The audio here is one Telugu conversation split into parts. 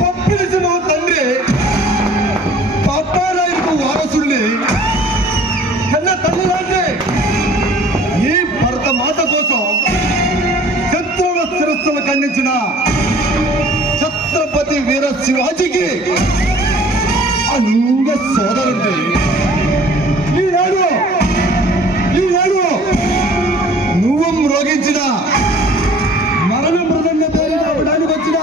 పప్పిన సింహం తండ్రి పాపారాయుకు వారసుల్ని కన్న తల్లి లాంటి ఈ భరత మాత కోసం శత్రువుల శిరస్సులు ఖండించిన ఛత్రపతి వీర శివాజీకి అంగ సోదరుంది. ఈనాడు నువ్వు మ్రోగించిన మరణ మృదంగ పేరు అవ్వడానికి వచ్చిన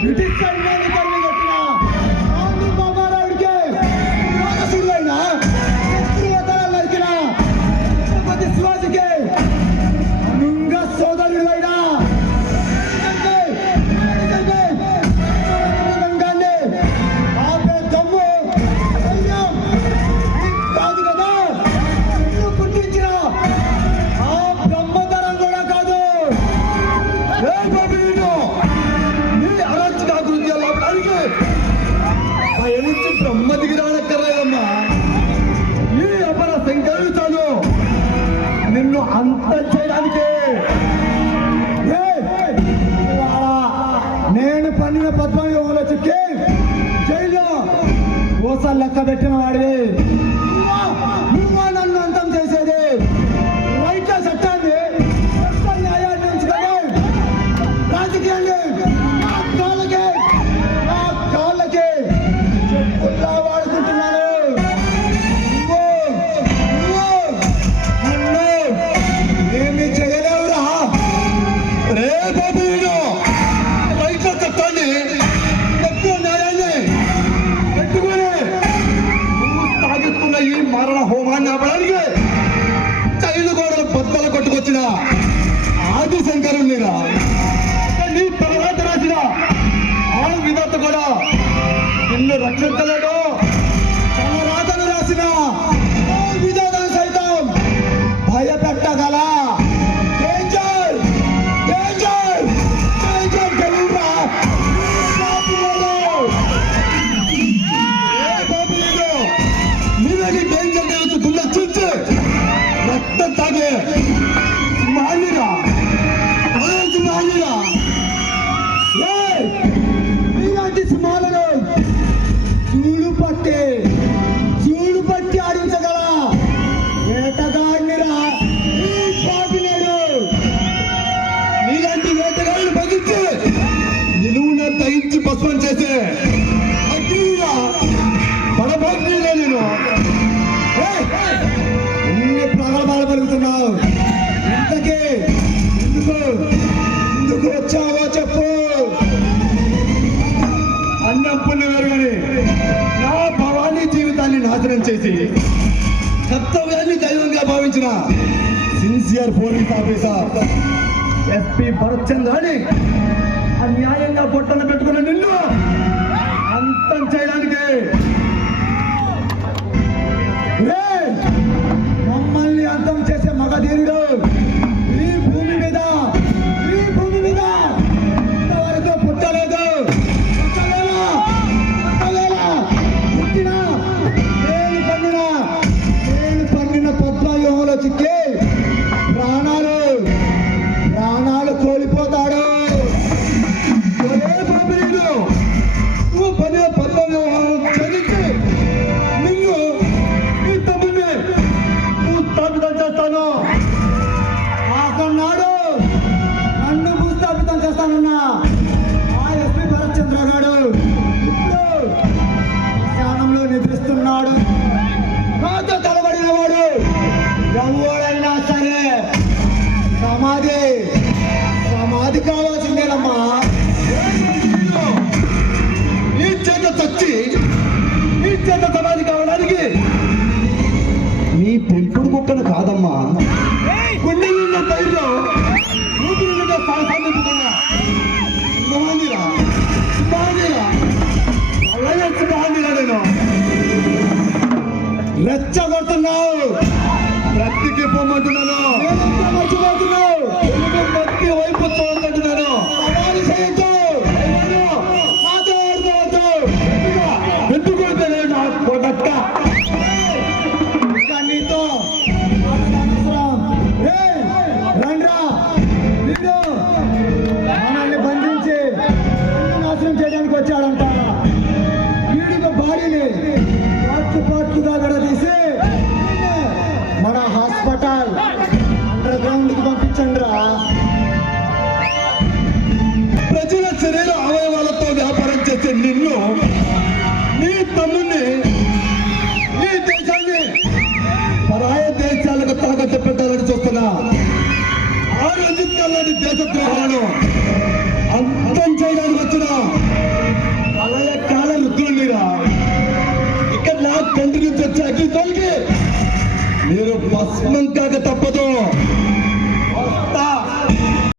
బ్రిటిష్ సైన్యాన్ని తరలి వచ్చిన గాంధీ బాబారావుడికి వారసుడైన శత్రువతరాలు నరికిన ఛత్రపతి శివాజీకి అనుంగ సోదరుడైన బ్రహ్మ దిగిరానక్కర్లేదమ్మా. ఈ అపర శంకరుడు నిన్ను అంత చేయడానికి నేను పన్నిన పద్మవ్యూహంలో చిక్కి జైల్లో ఓసాలు లెక్క పెట్టిన వాడివి. నువ్వు నన్ను అంతం చేసేది రైట్ల చట్టాన్ని న్యాయాన్ని ఉంచుకొని రాజకీయాన్ని కాళ్ళకి చెప్పుల్లా వాడుకుంటున్నాను. నన్ను ఏమి చేయలేవురా. రే బాబు రైట్ల చట్టాన్ని ఎక్కువ న్యాయాన్ని పెట్టుకుని నువ్వు సాగిస్తున్న ఈ మరణ హోమాన్ని ఆపడానికి చైలు గోడలు బద్దలు కొట్టుకొచ్చిన ఆదిశంకరుణ్ణిరా. నీ తర్వాత రాసిన ఆ విధాత కూడా నిన్ను రక్షించలేడు. తన రాతను రాసిన విధానం సైతం భయపెట్టగల రక్తం తాగే సింహాన్నిరా ఇలాంటి సింహాలను చూడు పట్టి ఆడించగల వేటగాడినిరా ఈ పాపినేడు. నీలాంటి వేటగాడిని బగిస్తే నిలువున దయించి భస్మం చేసే అగ్నిరా పడబోతున్నా నేను. ఎన్ని ప్రగల్భాలు పలుకుతున్నావు? ఇంతకీ ఎందుకు వచ్చావో చెప్పు. అన్నం పుణ్యం వేరుగని నా భవానీ జీవితాన్ని నాశనం చేసి కర్తవ్యాన్ని దైవంగా భావించిన sincere police officer SP Bharat చంద్రాని అన్యాయంగా పొట్టన పెట్టుకున్న నిన్ను అంతం చేయడానికి మమ్మల్ని అంతం చేసే మగధీరుడు ఈ భూమి మీద ఇంతవరకు పుట్టలేదు. నేను పన్నిన పద్మవ్యూహంలో చిక్కి ప్రాణాలు కోల్పోతాడు. నువ్వు పన్నిన పద్మవ్యూహం చదివించి నిన్ను నీ తమ్ముడిని భూస్థాపితం చేస్తాను. ఆకన్నాడు నన్ను భూస్థాపితం చేస్తానన్నా ఆ ఎస్పీ భరత్ చంద్ర గారు ఇప్పుడు స్థానంలో నిద్రిస్తున్నాడు. నాతో తలబడిన వాడు ఎవడైనా సరే సమాధి కావాల్సిందేనమ్మా. ఈ చేత చచ్చి ఈ చేత సమాధి కావడానికి నీ పెంపుడు కుక్కను కాదమ్మా, గుండె నిన్న పైలో ఊపిరి నిన్న సాధించుకున్నా నేను రెచ్చగొడుతున్నావు. బ్రతికి పొమ్మంటున్నాను. మర్చిపోతున్నావు. బతికి వైపు చూడంటున్నాను. ఎందుకు నీతో ఇటువంటి దేశద్రోహాలను